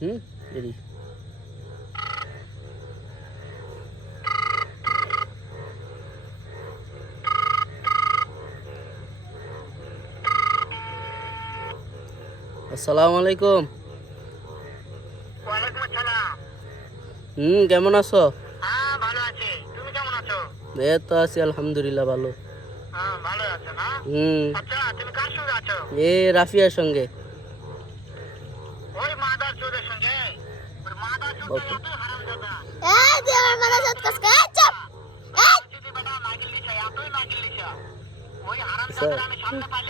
দেরি। আসসালামু আলাইকুম। ওয়ালাইকুম আসসালাম। কেমন আছো? হ্যাঁ ভালো আছি, তুমি কেমন আছো? এই তো আছি আলহামদুলিল্লাহ ভালো। হ্যাঁ ভালো আছো না? আচ্ছা তুমি কার সঙ্গে আছো? রাফিয়ার সঙ্গে। ওই মাদার চোরের সঙ্গে? ওই মাদার চোরটা এত হারামজাদা। তুই আমার মাথা চট কাসকা চুপ। যদি বেটা নাগিল লিখা, এতই নাগিল লিখা। ওই হারামজাদার আমি সামনে পাইলে